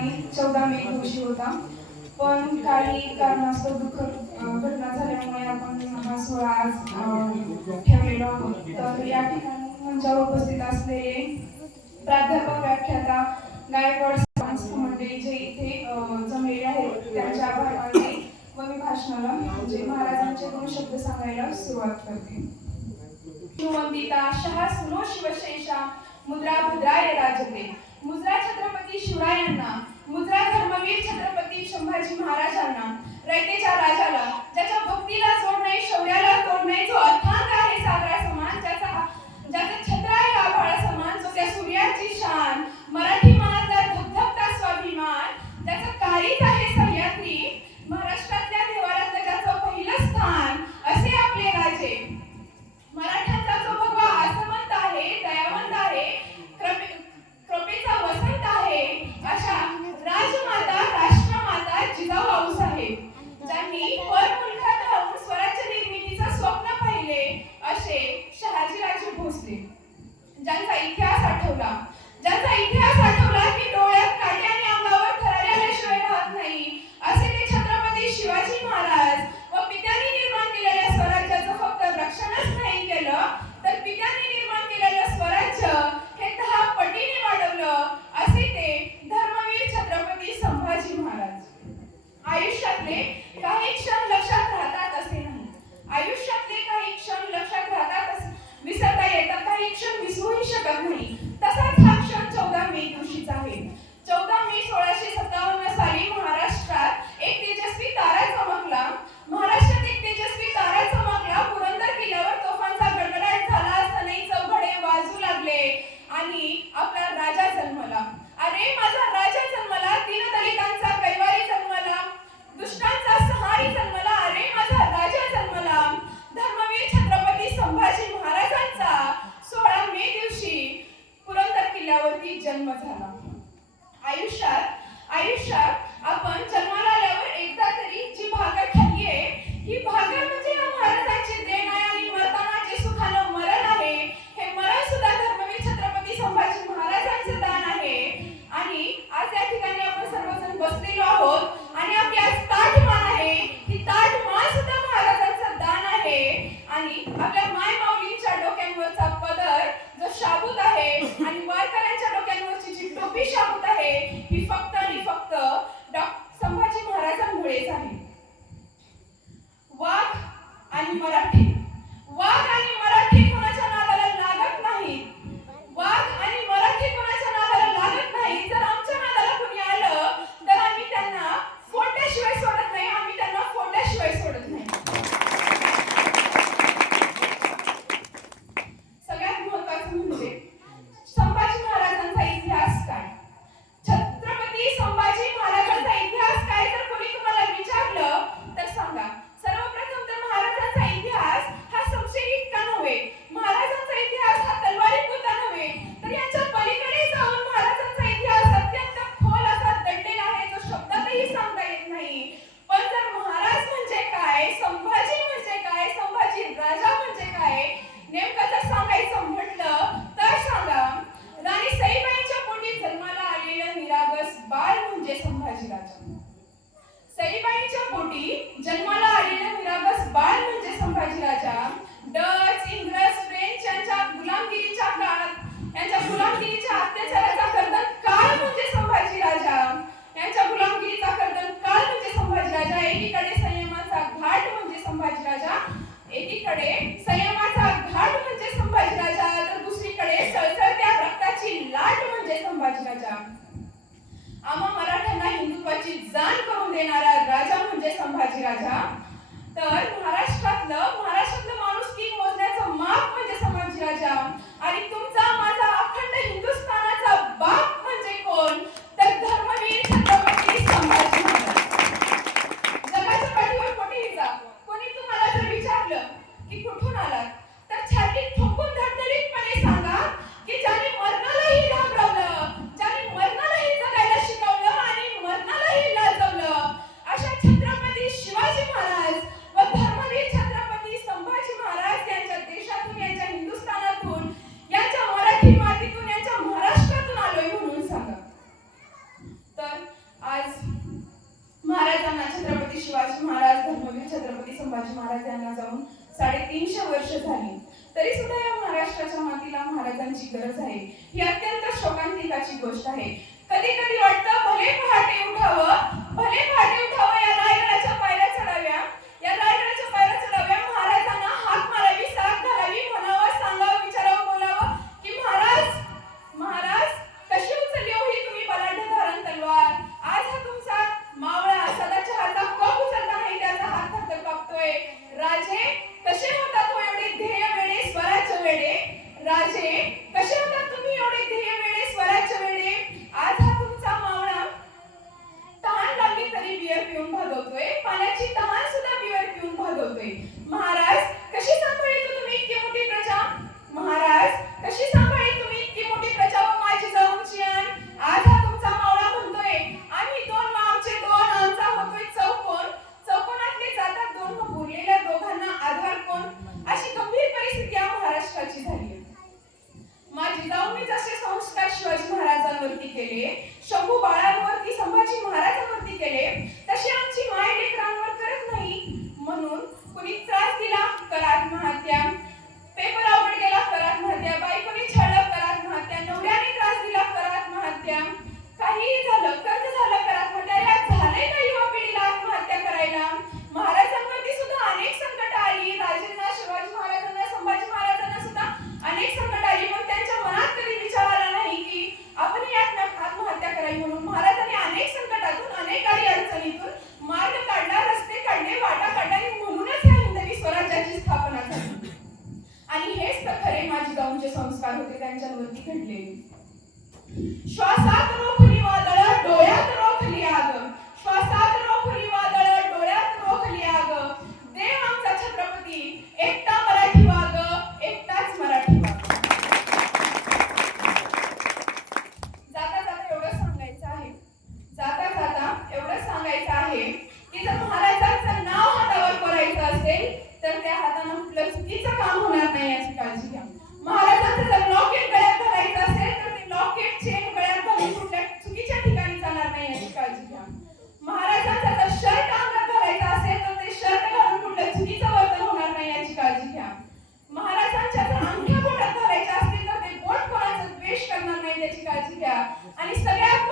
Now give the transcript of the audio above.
आणि 14 मे दिवशी होता. पण काही कारणास्तव घटना झाल्यामुळे आपण हा सोहळा आज ठेवलेला आहोत. तर या ठिकाणी मंचावर उपस्थित असलेले प्राध्यापक, व्याख्याता, गायकवाड मंडळी जे इथे जमलेले आहेत त्यांचे आभार मानते व मी भाषणाला म्हणजे महाराजांचे 2 शब्द सांगायला सुरुवात करते. वंदिता शहा सुनो शिवशेषा मुद्रा भद्राय राजते. मुद्रा छत्रपती शिवरायांना, मुद्रा धर्मवीर छत्रपती संभाजी महाराजांना, रयतेच्या राजाला, ज्याच्या भक्तीला जोड नाही, शौर्याला तोड नाही, जो अथांग आहे सागरा समान, ज्याचं छत्र आहे आभाळा समान, जो त्या सूर्याची शान, मराठी मनातला धगधगता स्वाभिमान, ज्याचं काळीज आहे सह्याद्री, महाराष्ट्रातल्या देवाऱ्यातलं ज्याचं पहिलं स्थान, असे आपले राजे. मराठ्यांचा जो भगवा आसमंत आहे, दयावंत आहे, कृपेचा वसंत आहे, अशा राजमाता, राष्ट्रमाता जिजाऊ आऊसाहेब, ज्यांनी परमुलकात राहून स्वराज्य निर्मितीचं स्वप्न पाहिले, असे शहाजीराजे भोसले, ज्यांचा इतिहास आठवला की डोळ्यात काटे आणि अंगावर थरारे आल्याशिवाय राहत नाही, असे ते छत्रपती शिवाजी महाराज व पित्यांनी निर्माण केलेल्या स्वराज्याचं फक्त रक्षणच नाही केलं, तर पित्यांनी निर्माण केलेलं स्वराज्य हे 10 पटीने वाढवलं, असे ते धर्मवीर छत्रपती संभाजी महाराज. आयुष्यातले काही क्षण लक्षात राहतात असे नाही, आयुष्यातले काही क्षण लक्षात राहतात, विसरता येतात, काही क्षण विसरूही शकत नाही. तसाच हा क्षण 14 मे दिवशीचा आहे. 14 मे 1657 साली महाराष्ट्रात एक तेजस्वी तारा चमकला. पुरंदर किल्ल्यावर तोफांचा गडगडाट झाला, सनई चौघडे वाजू लागले आणि आपला राजा जन्मला. अरे माझा राजा जन्मला, दीनदलितांचा कैवारी जन्मला, दुष्टांचा सहारी जन्मला. अरे माझा राजा जन्मला. धर्मवीर छत्रपती संभाजी महाराजांचा 16 मे दिवशी पुरंदर किल्ल्यावरती जन्म झाला. आयुष्यात आपण जन्माला आल्यावर एकदा तरी जी भाकर खाल्ली आहे, ही भाकर म्हणजे या महाराजांची देण आहे आणि मरताना जे सुखानं मरण आहे, हे मरण सुद्धा धर्मवीर छत्रपती संभाजी महाराजांचं दान आहे. आणि आज या ठिकाणी आपण सर्वजण बसलेलो आहोत आणि आपली आज ताठमान आहे, ही ताठमान सुद्धा महाराजांचं दान आहे. आणि आपल्या माय माऊलींच्या डोक्यांवरचा पदर जो शाबूत आहे आणि वारकऱ्यांच्या डोक्यांवरची जी टोपी शाबूत आहे, ही फक्त आणि फक्त संभाजी महाराजांमुळेच आहे. वाघ आणि मराठी कोणाच्या नादाला लागत नाही. जर आमच्या नादाला कोणी आलं तर आम्ही त्यांना फोडल्याशिवाय सोडत नाही. सगळ्यात महत्त्वाचं म्हणजे संभाजी महाराजांचा इतिहास काय, छत्रपती संभाजी महाराजांचा इतिहास काय जर कोणी तुम्हाला विचारलं तर सांगा. सर्वप्रथम तर महाराजांचा इतिहास हा संशय इतका नव्हे, महाराजांचा इतिहास हा तलवारीपुरता नव्हे, तर याच्या पलीकडे जाऊन महाराजांचा इतिहास अत्यंत खोल असा दडलेला आहे, जो शब्दातही सांगता येत नाही. पण जर महाराज म्हणजे काय, संभाजी म्हणजे काय, संभाजी राजा म्हणजे काय, नेमकं जर सांगायचं म्हटलं तर सांगा. राणी सईबाईंच्या पोटी जन्माला आलेलं निरागस बाळ म्हणजे संभाजी राजा. सईबाईंच्या पोटी जन्माला आलेलं निरागस बाळ म्हणजे संभाजी राजा. डच, इंग्रज, फ्रेंच यांच्या गुलामगिरीच्या काळात, यांच्या गुलामगिरीच्या अत्याचाराचा कर्दन काळ म्हणजे संभाजी राजा. यांच्या गुलामगिरीचा कर्दन काळ म्हणजे संभाजी राजा. एकीकडे संयमाचा घाट म्हणजे संभाजी राजा, तर दुसरीकडे सळसळत्या रक्ताची लाट म्हणजे संभाजी राजा. आम्हा मराठ्यांना हिंदुत्वाची जाण करून देणारा राजा म्हणजे संभाजी राजा. तर महाराष्ट्रातलं माणुसकी मोजण्याचं माप म्हणजे संभाजी राजा. आणि तुमचा माझा अखंड हिंदुस्थानाचा बाप म्हणजे कोण, तर धर्मवीर छत्रपती संभाजी महाराज. जगाच्या पाठीवर कोठेही जा, कोणी तुम्हाला जर विचारलं की कुठून आलात, तर छाती ठोकून धडधडीतपणे सांगा की ज्याने मरणालाही घाबरवलं, ज्याने मरणालाही जगायला शिकवलं आणि मरणालाही लाजवलं, अशा छत्रपती शिवाजी महाराज व धर्मवीर छत्रपती संभाजी महाराज यांच्या देशातून, यांच्या हिंदुस्थानातून, यांच्या महत्वाची गरज आहे. ही अत्यंत शोकांतिकाची गोष्ट आहे. कधी कधी वाटतं भले पहाटे उठावं या रायगडाच्या पायऱ्या चढाव्या, महाराजांना हाक मारावी, साथ घालावी, म्हणावं, सांगावं, विचारावं, बोलावं की महाराज कशी उचलली हो ही तुम्ही बलाढ्य धारण तलवार. आज हा तुमचा मावळा सदाच्या हाता कप उचलता नाही त्याचा हात थरथर कापतोय. राजे कसे होतात हो एवढे ध्येय वेडे स्वराज्य वेडे. राजे कसे होतात तुम्ही एवढे ध्येय वेडे स्वराज्य वेडे. आज हा तुमचा मावळा तहान लागली तरी बियर पिऊन भागवतोय, पाण्याची तहान सुद्धा बियर पिऊन भागवतोय. महाराज कशी सांभाळली तुम्ही इतकी मोठी प्रजा. महाराज कशी सांभाळली तुम्ही इतकी मोठी प्रजा व माझी जाऊनची आण. आज हा तुमचा मावळा म्हणतोय आम्ही दोन व आमचे दोन, आमचा होतोय चौकोन. चौकोनातले जातात दोन व उरलेल्या दोघांना आधार कोण. अशी गंभीर परिस्थिती या महाराष्ट्राची झाली. माझी जाऊनने जसे संस्कार शिवाजी महाराजांवरती केले, शंभू बाळांवरती, संभाजी महाराजांवरती केले, तसे आमची माय लेकरांवर करत नाही. म्हणून कुणी त्रास दिला कर आत्महत्या, पेपर अवघड गेला कर आत्महत्या, बायकोने छळलं कर आत्महत्या, नवऱ्याने त्रास दिला कर आत्महत्या, काहीही झालं, कर्ज झालं कर आत्महत्या. यात झालंय का युवा पिढीला आत्महत्या करायला. महाराजांवरती सुद्धा अनेक संकट आली. राजेंना, शिवाजी महाराजांना, संभाजी महाराजांना सुद्धा अनेक संकट आली, पण त्यांच्या मनात कधी विचार आला नाही की आपण यात आत्महत्या करावी. म्हणून महाराजांनी अनेक संकटातून, अनेक अडचणीतून मार्ग काढला, रस्ते काढले, वाटा काढल्या आणि म्हणूनच या हिंदवी स्वराज्याची स्थापना झाली. आणि हेच तर खरे माझी जाऊनचे संस्कार होते त्यांच्यावरती घडलेले. श्वासात रोखली वादळ, डोळ्यात रोखली आग. श्वासात रोखली वादळ, डोळ्यात रोखली आग. देव आमचा छत्रपती एकटा मराठी वाग, एकटाच मराठी वाग. जाता जाता एवढं सांगायचं आहे की जर महाराजांचं नाव हातावर करायचं असेल तर त्या हातानं कुठलं चुकीचं काम होणार नाही याची काळजी घ्या. महाराजांचं जर लॉकेट गळ्यात घालायचं असेल तर ते लॉकेट चेन गळ्यात घालून कुठल्या चुकीच्या ठिकाणी जाणार नाही याची काळजी घ्या. महाराजांचा जर शर्ट अंगात घालायचा असेल तर ते शर्ट घालून कुठलं चुकीचं वर्तन होणार नाही याची काळजी घ्या. महाराजांच्या जर अंगठ्या बोटात घालायच्या असतील तर ते बोट कोणाचा द्वेष करणार नाही त्याची काळजी घ्या. आणि सगळ्यात